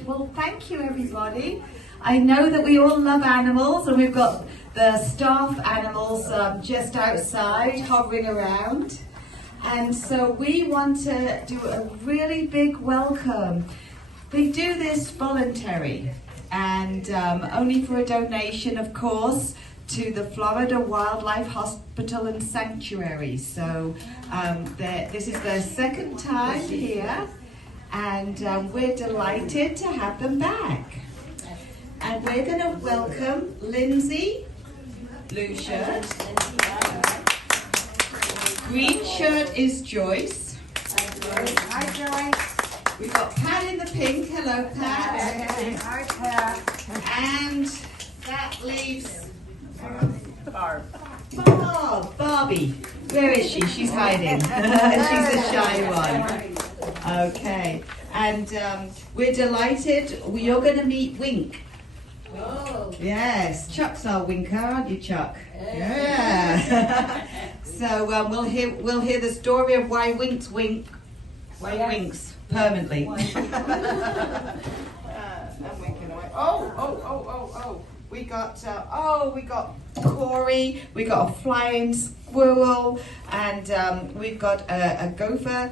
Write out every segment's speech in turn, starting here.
Great. Well, thank you, everybody. I know that we all love animals, and we've got the staff animals just outside hovering around. And so we want to do a really big welcome. We do this voluntary and only for a donation, of course, to the Florida Wildlife Hospital and Sanctuary. So this is their second time here, and we're delighted to have them back. And we're going to welcome Lindsay, blue shirt. Green shirt is Joyce. Hi, Joyce. We've got Pat in the pink. Hello, Pat. Hi, Pat. And that leaves Barb. Barbie. Where is she? She's hiding. She's the shy one. Okay. And we're delighted. You're going to meet Wink. Oh. Yes. Chuck's our winker, aren't you, Chuck? Yeah. So we'll hear the story of why Winks wink. Why he winks permanently. I'm winking away. Oh. We got Corey, we got a flying squirrel, and we've got a gopher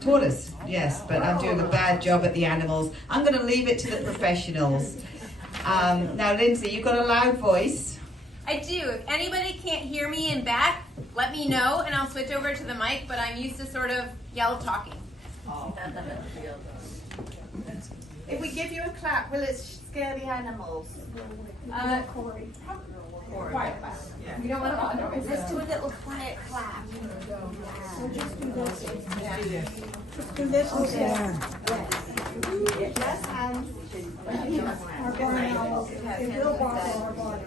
tortoise. Yes, but I'm doing a bad job at the animals. I'm going to leave it to the professionals. Now, Lindsay, you've got a loud voice. I do. If anybody can't hear me in back, let me know and I'll switch over to the mic, but I'm used to sort of yell talking. If we give you a clap, will it scare the animals? Corey. Quiet clap. We don't want to bother. Let's do a little quiet clap. So just do this. Yeah. Just do this and Yes, and our burrowing owl. It will bother our body.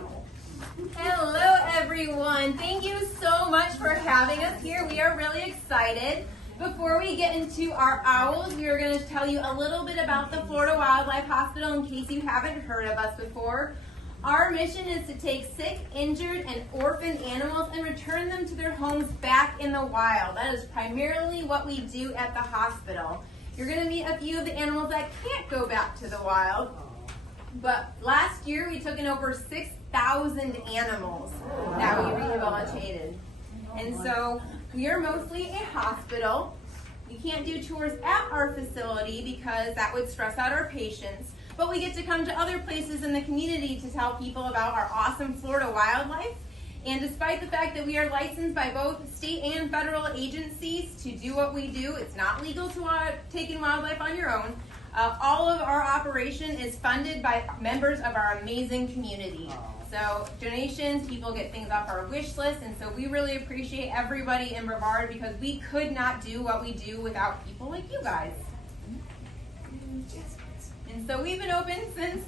Hello, everyone. Thank you so much for having us here. We are really excited. Before we get into our owls, we are going to tell you a little bit about the Florida Wildlife Hospital in case you haven't heard of us before. Our mission is to take sick, injured, and orphaned animals and return them to their homes back in the wild. That is primarily what we do at the hospital. You're going to meet a few of the animals that can't go back to the wild. But last year, we took in over 6,000 animals that we rehabilitated. And so we are mostly a hospital. We can't do tours at our facility because that would stress out our patients. But we get to come to other places in the community to tell people about our awesome Florida wildlife. And despite the fact that we are licensed by both state and federal agencies to do what we do, it's not legal to take in wildlife on your own. All of our operation is funded by members of our amazing community. So donations, people get things off our wish list, and so we really appreciate everybody in Brevard because we could not do what we do without people like you guys. And so we've been open since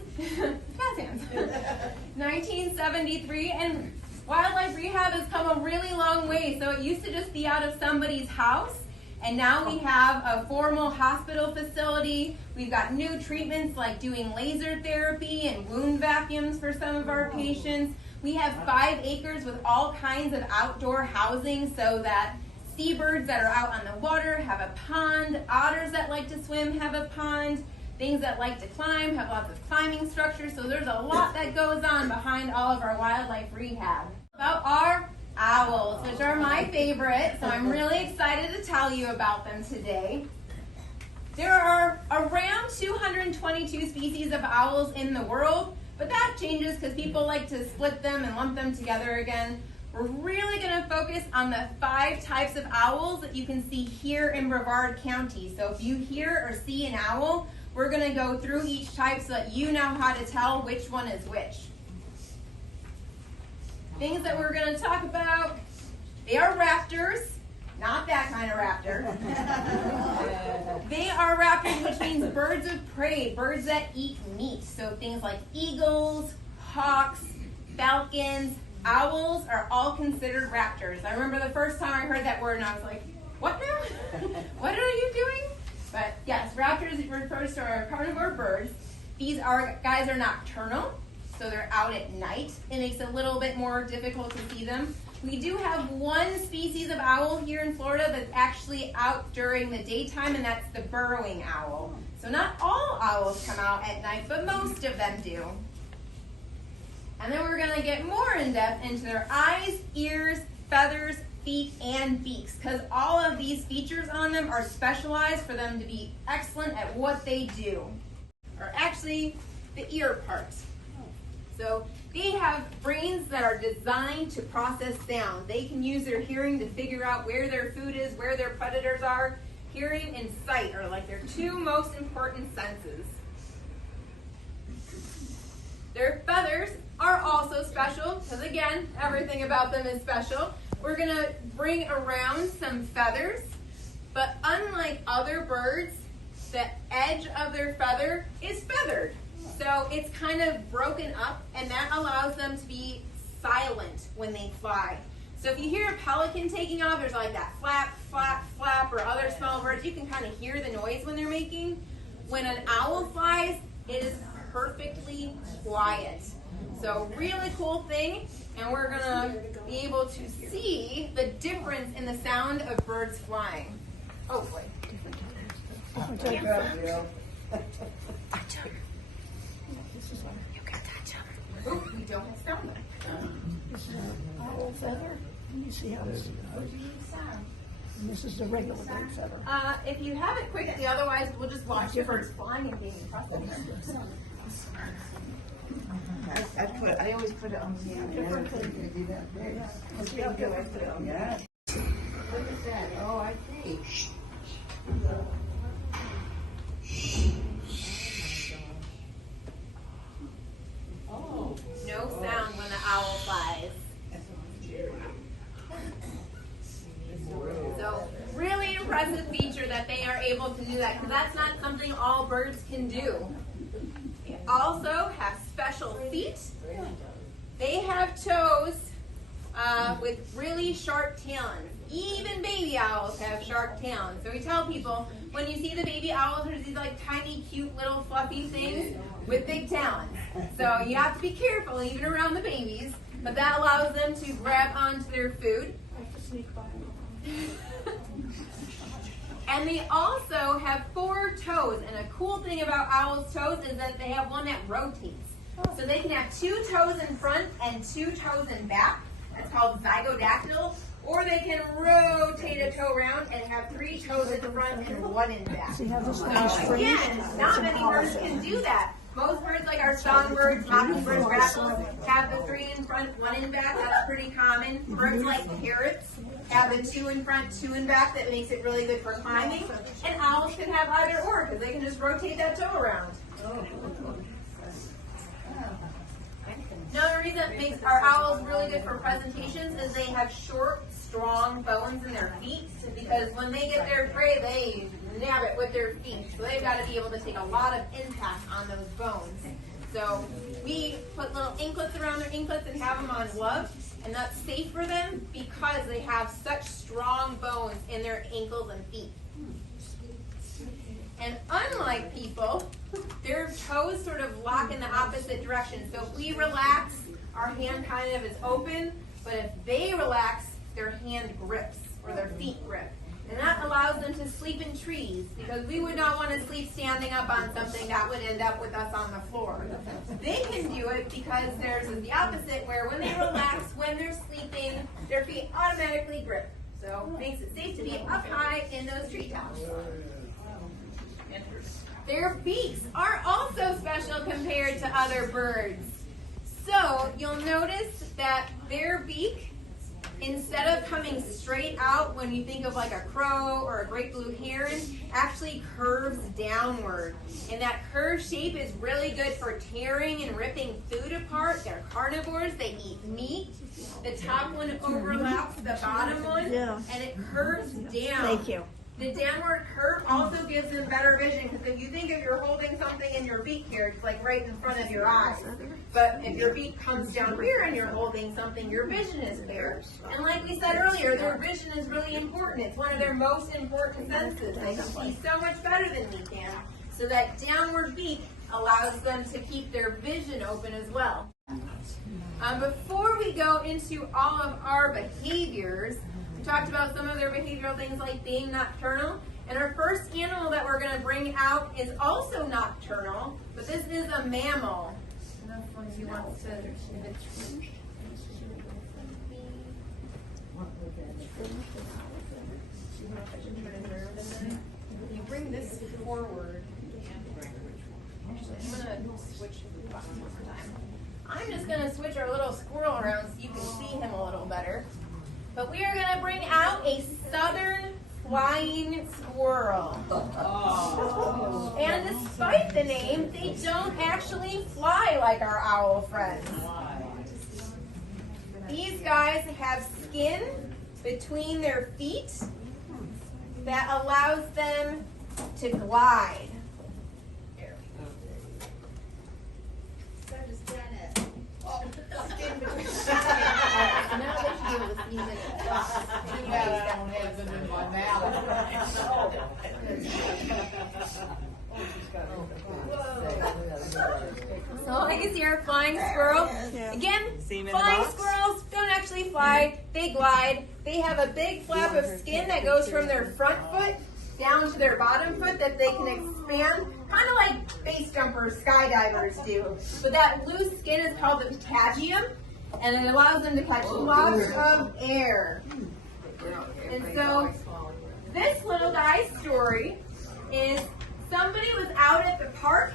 1973, and wildlife rehab has come a really long way. So it used to just be out of somebody's house, and now we have a formal hospital facility. We've got new treatments like doing laser therapy and wound vacuums for some of our patients. We have 5 acres with all kinds of outdoor housing so that seabirds that are out on the water have a pond, otters that like to swim have a pond, things that like to climb have lots of climbing structures. So there's a lot that goes on behind all of our wildlife rehab. About our owls, which are my favorite, so I'm really excited to tell you about them today. There are around 222 species of owls in the world, but that changes because people like to split them and lump them together again. We're really going to focus on the 5 types of owls that you can see here in Brevard County. So if you hear or see an owl, we're going to go through each type so that you know how to tell which one is which. Things that we're going to talk about, they are raptors, not that kind of raptor. They are raptors, which means birds of prey, birds that eat meat. So things like eagles, hawks, falcons, owls are all considered raptors. I remember the first time I heard that word and I was like, what now? What are you doing? But yes, raptors refers to our carnivore birds. These guys are nocturnal, so they're out at night. It makes it a little bit more difficult to see them. We do have one species of owl here in Florida that's actually out during the daytime, and that's the burrowing owl. So So not all owls come out at night, but most of them do. And then we're gonna get more in depth into their eyes, ears, feathers, feet, and beaks, because all of these features on them are specialized for them to be excellent at what they do. Or actually, the ear part. So they have brains that are designed to process sound. They can use their hearing to figure out where their food is, where their predators are. Hearing and sight are like their two most important senses. Their feathers are also special, because again, everything about them is special. We're gonna bring around some feathers, but unlike other birds, the edge of their feather is feathered. So it's kind of broken up, and that allows them to be silent when they fly. So if you hear a pelican taking off, there's like that flap, flap, flap, or other small birds, you can kind of hear the noise when they're making. When an owl flies, it is perfectly quiet. So really cool thing, and we're gonna be able to see the difference in the sound of birds flying. Oh boy. Oh, we don't have sound then. This is an owl feather. You see how this is. And this is the regular bird feather. If you have it quickly, otherwise we'll just watch the birds flying and being impressed with them. I always put it on the Different thing. Yeah. Look at that. Oh, I see. No sound when the owl flies. So really impressive feature that they are able to do that, because that's not something all birds can do. They also have special feet. They have toes with really sharp talons. Even baby owls have sharp talons. So we tell people, when you see the baby owls, there's these like tiny, cute little fluffy things with big talons. So you have to be careful even around the babies, but that allows them to grab onto their food. And they also have 4 toes, and a cool thing about owls' toes is that they have one that rotates. So they can have 2 toes in front and 2 toes in back. That's called zygodactyl. Or they can rotate a toe around and have 3 toes in the front and 1 in back. See how this one So is free? again, not many birds can do that. Most birds, like our songbirds, mockingbirds, grackles, have the 3 in front, 1 in back. That's pretty common. Birds like parrots have the 2 in front, 2 in back. That makes it really good for climbing. And owls can have either or, because they can just rotate that toe around. Another reason that makes our owls really good for presentations is they have short, strong bones in their feet, because when they get their prey, they nab it with their feet. So they've got to be able to take a lot of impact on those bones. So we put little anklets around their anklets and have them on gloves, and that's safe for them because they have such strong bones in their ankles and feet. And unlike people, their toes sort of lock in the opposite direction. So if we relax, our hand kind of is open, but if they relax, their hand grips, or their feet grip. And that allows them to sleep in trees, because we would not want to sleep standing up on something that would end up with us on the floor. They can do it because theirs is the opposite, where when they relax, when they're sleeping, their feet automatically grip. So it makes it safe to be up high in those treetops. Their beaks are also special compared to other birds. So you'll notice that their beak, instead of coming straight out when you think of like a crow or a great blue heron, actually curves downward. And that curved shape is really good for tearing and ripping food apart. They're carnivores, they eat meat. The top one overlaps the bottom one, and it curves down. Thank you. The downward curve also gives them better vision, because if you think if you're holding something in your beak here, it's like right in front of your eyes. But if your beak comes down here and you're holding something, your vision is there. And like we said earlier, their vision is really important. It's one of their most important senses. They can see so much better than we can. So that downward beak allows them to keep their vision open as well. Before we go into all of our behaviors, we talked about some of their behavioral things like being nocturnal. And our first animal that we're going to bring out is also nocturnal, but this is a mammal. And that's one he wants to. You bring this forward. I'm going to switch the buttons one more time. I'm just going to switch our little squirrel around so you can see him a little better. But we are going to bring out a southern flying squirrel. Oh. And despite the name, they don't actually fly like our owl friends. These guys have skin between their feet that allows them to glide. So does Janet. Oh, skin between. Now they should be able to see him in Too bad I don't have them in my mouth. So I can see our flying squirrel. Again, flying squirrels don't actually fly, they glide. They have a big flap of skin that goes from their front foot down to their bottom foot that they can expand, kind of like base jumpers, skydivers do. But that loose skin is called the patagium, and it allows them to catch lots of air. And so this little guy's story is somebody was out at the park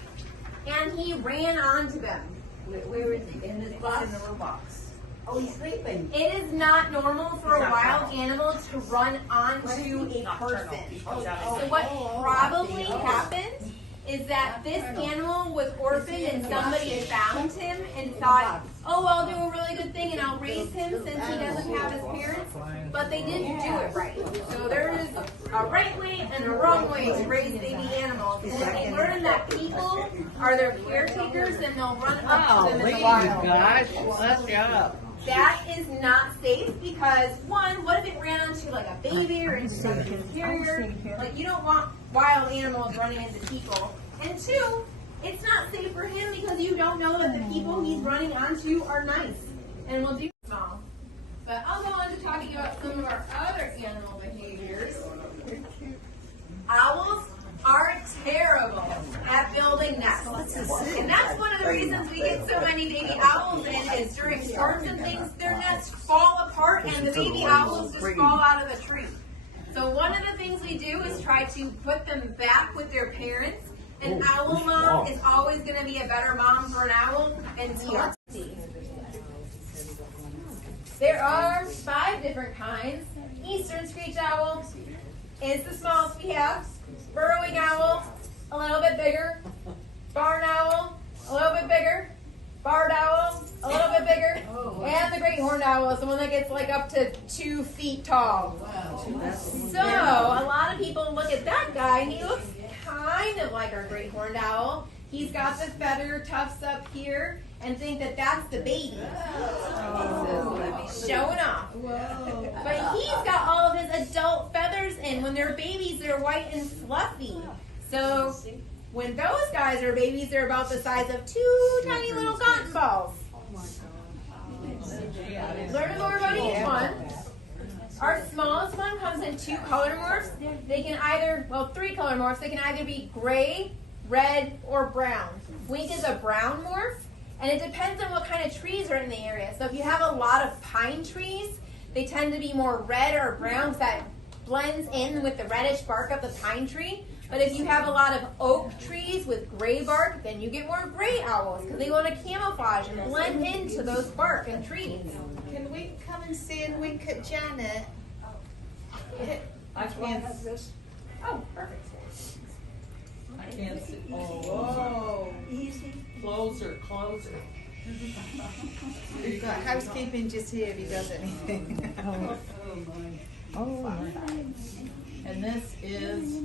and he ran onto them. Where is he? In his box? In the little box. Oh, he's sleeping. It is not normal for a wild animal to run onto a person. So what probably happened is that this animal was orphaned and somebody found him and thought, oh, I'll do a really good thing and I'll raise him since he doesn't have his parents. But they didn't do it right. So there is a right way and a wrong way to raise baby animals. And if they learn that people are their caretakers, then they'll run up to them in the wild. Gosh, let's go. That is not safe because, one, what if it ran onto like a baby or into somebody's carrier? Like, you don't want wild animals running into people. And two, it's not safe for him because you don't know that the people he's running onto are nice and will do small. But I'll go on to talking about some of our other animal behaviors. Owls are terrible at building nests. And that's one of the reasons we get so many baby owls in is during storms and things, their nests fall apart and the baby owls just fall out of the tree. So one of the things we do is try to put them back with their parents. An owl mom is always going to be a better mom for an owl, and we are. There are 5 different kinds. Eastern screech owl is the smallest we have. Burrowing owl, a little bit bigger. Barn owl, a little bit bigger. Barred owl, a little bit bigger. And the great horned owl is the one that gets like up to 2 feet tall. So a lot of people look at that guy and he looks kind of like our great horned owl. He's got the feather tufts up here and think that that's the baby. Showing off. But he's got all of his adult feathers in. When they're babies, they're white and fluffy. So when those guys are babies, they're about the size of 2 tiny little cotton balls. Learn more about each one. Our smallest one comes in 2 color morphs. They can either, 3 color morphs. They can either be gray, red, or brown. Wink is a brown morph, and it depends on what kind of trees are in the area. So if you have a lot of pine trees, they tend to be more red or brown because that blends in with the reddish bark of the pine tree. But if you have a lot of oak trees with gray bark, then you get more gray owls because they want to camouflage and blend into those bark and trees. Can we come and see and wink at Janet? I can't. Oh, perfect. I can't see. Whoa. Closer. We've got housekeeping just here if he does anything. And this is.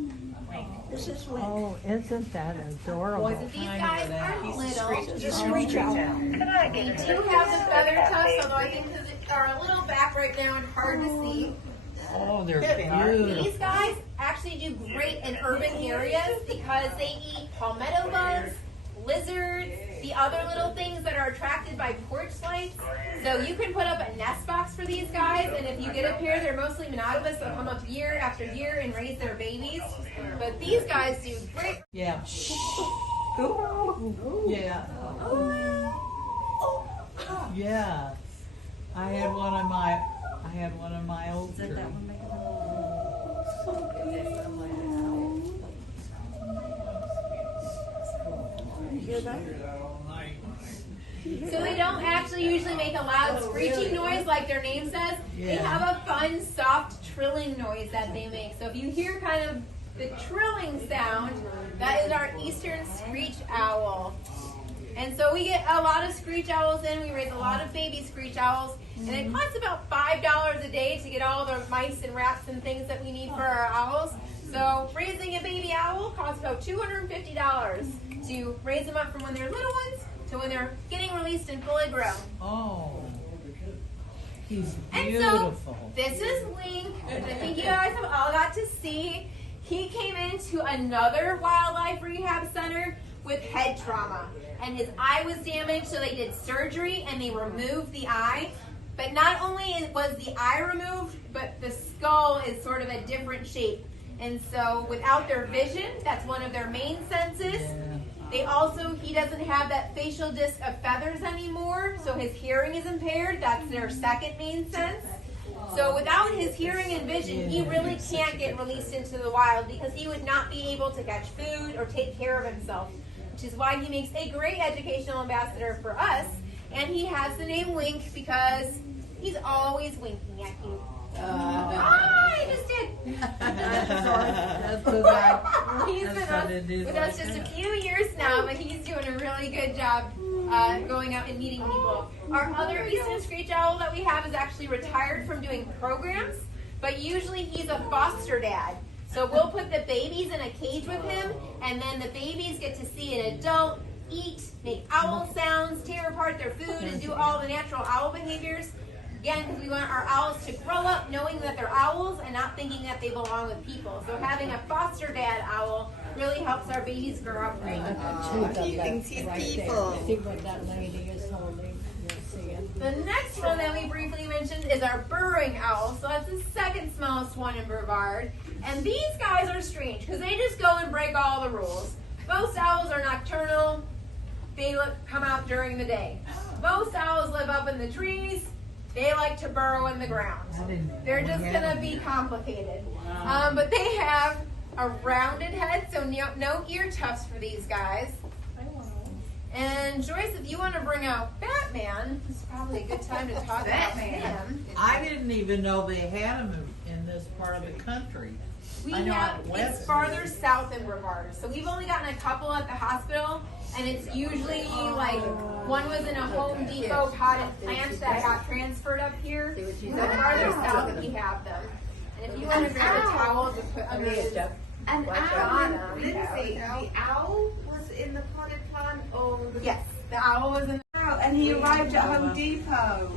Oh, isn't that adorable? These guys aren't little. It's a Screech Owl. They do have the feather tufts, although I think they are a little back right now and hard to see. Oh, they're beautiful. These guys actually do great in urban areas because they eat palmetto bugs lizards, the other little things that are attracted by porch lights. So you can put up a nest box for these guys, and if you get a pair, they're mostly monogamous. They'll come up year after year and raise their babies. But these guys do great. Yeah. Yeah. Yeah. I had one of my old trees. So they don't actually usually make a loud screeching noise like their name says. They have a fun, soft trilling noise that they make. So if you hear kind of the trilling sound, that is our eastern screech owl. And so we get a lot of screech owls in. We raise a lot of baby screech owls. And it costs about $5 a day to get all the mice and rats and things that we need for our owls. So raising a baby owl costs about $250 to raise them up from when they're little ones to when they're getting released and fully grown. Oh. He's And beautiful. so this is Link, which I think you guys have all got to see. He came into another wildlife rehab center with head trauma. And his eye was damaged, so they did surgery and they removed the eye. But not only was the eye removed, but the skull is sort of a different shape. And so without their vision, that's one of their main senses. They also, he doesn't have that facial disc of feathers anymore, so his hearing is impaired. That's their second main sense. So without his hearing and vision, he really can't get released into the wild because he would not be able to catch food or take care of himself, which is why he makes a great educational ambassador for us. And he has the name Wink because he's always winking at you. I just did. That's so bad. He's been with us just a few years now, but he's doing a really good job going out and meeting people. Our other eastern screech owl that we have is actually retired from doing programs, but usually he's a foster dad. So we'll put the babies in a cage with him, and then the babies get to see an adult eat, make owl sounds, tear apart their food, and do all the natural owl behaviors. Again, because we want our owls to grow up knowing that they're owls and not thinking that they belong with people. So having a foster dad owl really helps our babies grow up right. He thinks he's people. See what that lady is holding. You'll see it. The next one that we briefly mentioned is our burrowing owl. So that's the second smallest one in Brevard. And these guys are strange because they just go and break all the rules. Most owls are nocturnal. They come out during the day. Most owls live up in the trees. They like to burrow in the ground. They're just going to be complicated. But they have a rounded head, so no ear tufts for these guys. And Joyce, if you want to bring out Batman, this is probably a good time to talk about him. I didn't even know they had him in this part of the country. We I know have, out west it's farther south in Brevard. So we've only gotten a couple at the hospital, and it's usually like, one was in a Home Depot potted plant that got transferred up here. So farther south we have them. And if you want to grab a towel to put under his And owl, Lindsay, the owl was in the potted plant, or yes, the owl was in owl, and he arrived at Home Depot.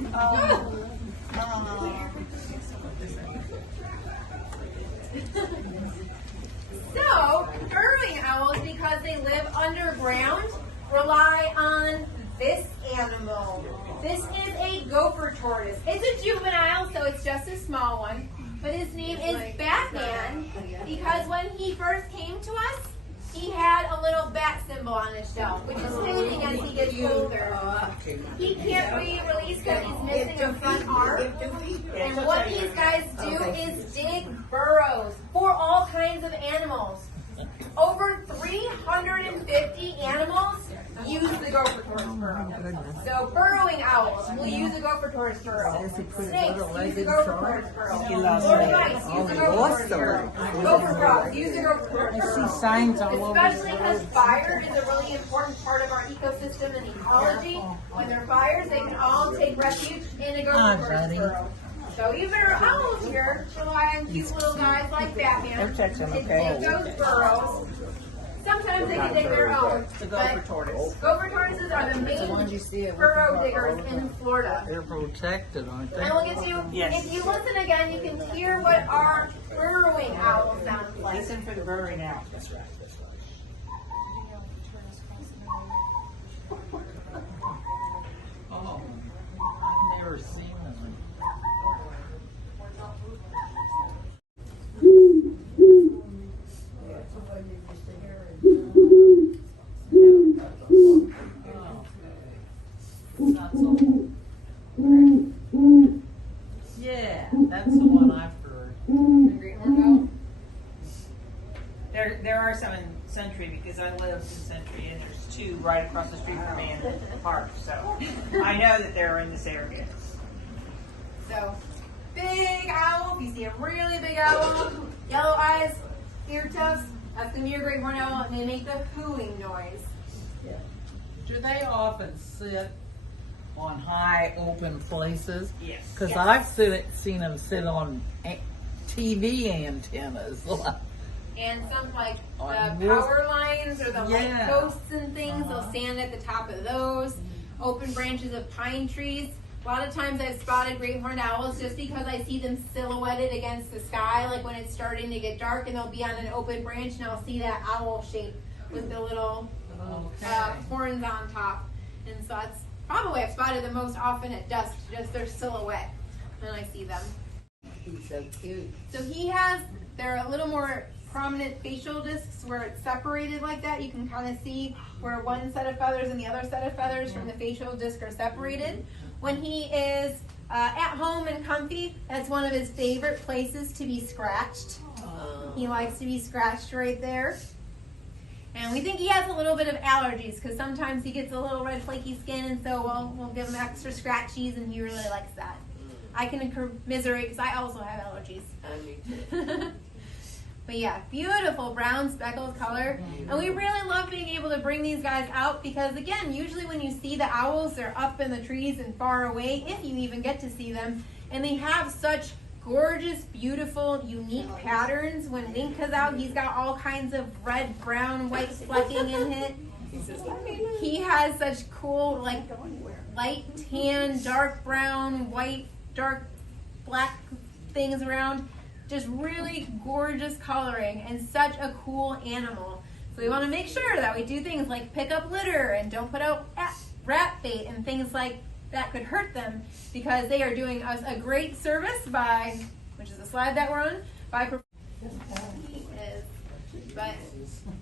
So, burrowing owls, because they live underground, rely on this animal. This is a gopher tortoise. It's a juvenile, so it's just a small one. But his name is Batman because when he first came to us, he had a little bat symbol on his shell, which is fading as he gets older. He can't be released because he's missing a front arm. And what these guys do is dig burrows for all kinds of animals. Over 350 animals use the gopher tortoise burrow. So burrowing owls will use a gopher tortoise burrow. Snakes use a gopher tortoise burrow. Lord mice use a gopher tortoise burrow. Gopher frogs use a gopher tortoise burrow. I see signs all over. Especially because fire is a really important part of our ecosystem and ecology. When there are fires, they can all take refuge in a gopher tortoise burrow. So even our owls here rely on cute little guys like Batman to dig those burrows. Sometimes they can dig their own, but gopher tortoises are the main burrow diggers in Florida. They're protected, aren't they? And we'll get to, if you listen again, you can hear what our burrowing owl sounds like. Listen for the burrowing owl. I live in Century, and there's 2 right across the street from me in the park, so I know that they're in this area. So, big owl. If you see a really big owl, yellow eyes, ear tufts, that's going to be your great horned owl, and they make the hooing noise. Do they often sit on high open places? Yes. Because Yes. I've seen them sit on TV antennas. And some like On the roof. power lines or the light Yeah. posts and things, they'll stand at the top of those. Open branches of pine trees. A lot of times I've spotted great horned owls just because I see them silhouetted against the sky, like when it's starting to get dark, and they'll be on an open branch and I'll see that owl shape with the little horns on top. And so that's probably I've spotted them most often at dusk, just their silhouette when I see them. He's so cute. So they're a little more prominent facial discs where it's separated like that. You can kind of see where one set of feathers and the other set of feathers from the facial disc are separated. When he is at home and comfy, that's one of his favorite places to be scratched. He likes to be scratched right there. And we think he has a little bit of allergies because sometimes he gets a little red flaky skin, and so we'll give him extra scratchies, and he really likes that. I can commiserate because I also have allergies. But yeah, beautiful brown speckled color. And we really love being able to bring these guys out because, again, usually when you see the owls, they're up in the trees and far away, if you even get to see them. And they have such gorgeous, beautiful, unique patterns. When Vinka's out, he's got all kinds of red, brown, white flecking in it. He has such cool, like, light tan, dark brown, white, dark black things around. Just really gorgeous coloring and such a cool animal. So we want to make sure that we do things like pick up litter and don't put out rat bait and things like that could hurt them, because they are doing us a great service by, which is the slide that we're on, by he is. But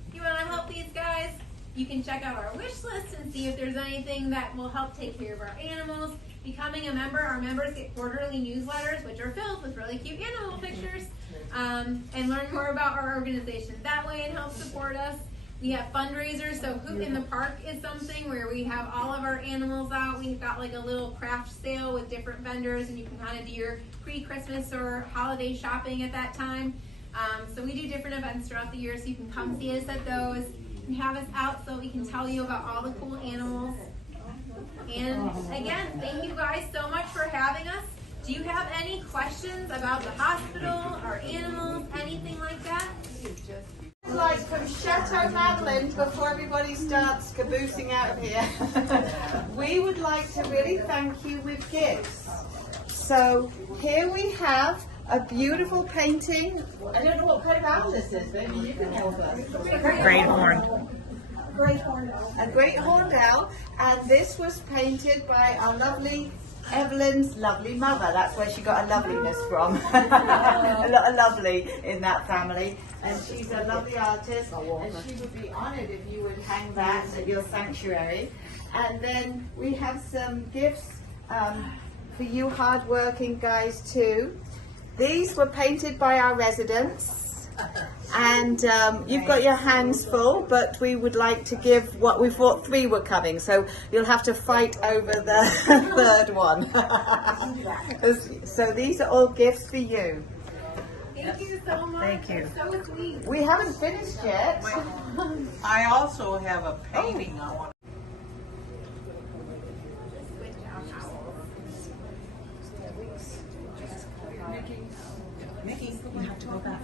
if you want to help these guys, you can check out our wish list and see if there's anything that will help take care of our animals. Becoming a member, our members get quarterly newsletters, which are filled with really cute animal pictures, and learn more about our organization that way and help support us. We have fundraisers, so Hoot in the Park is something where we have all of our animals out. We've got like a little craft sale with different vendors, and you can kind of do your pre-Christmas or holiday shopping at that time. So we do different events throughout the year, so you can come see us at those and have us out so we can tell you about all the cool animals. And again, thank you guys so much for having us. Do you have any questions about the hospital or animals, anything like that? Like from Chateau Madeleine, before everybody starts caboosing out of here, we would like to really thank you with gifts. So here we have a beautiful painting. I don't know what kind of owl this is, maybe you can help us. Great horn. A great horned owl, and this was painted by our lovely Evelyn's lovely mother. That's where she got her loveliness from. A lot of lovely in that family, and she's a lovely artist, and she would be honoured if you would hang that at your sanctuary. And then we have some gifts for you hard-working guys too. These were painted by our residents. And you've got your hands full, but we would like to give what we thought 3 were coming, so you'll have to fight over the third one. So these are all gifts for you. Thank you so much. Thank you. That's so sweet. We haven't finished yet. I also have a painting I want. Mickey, you have to go back.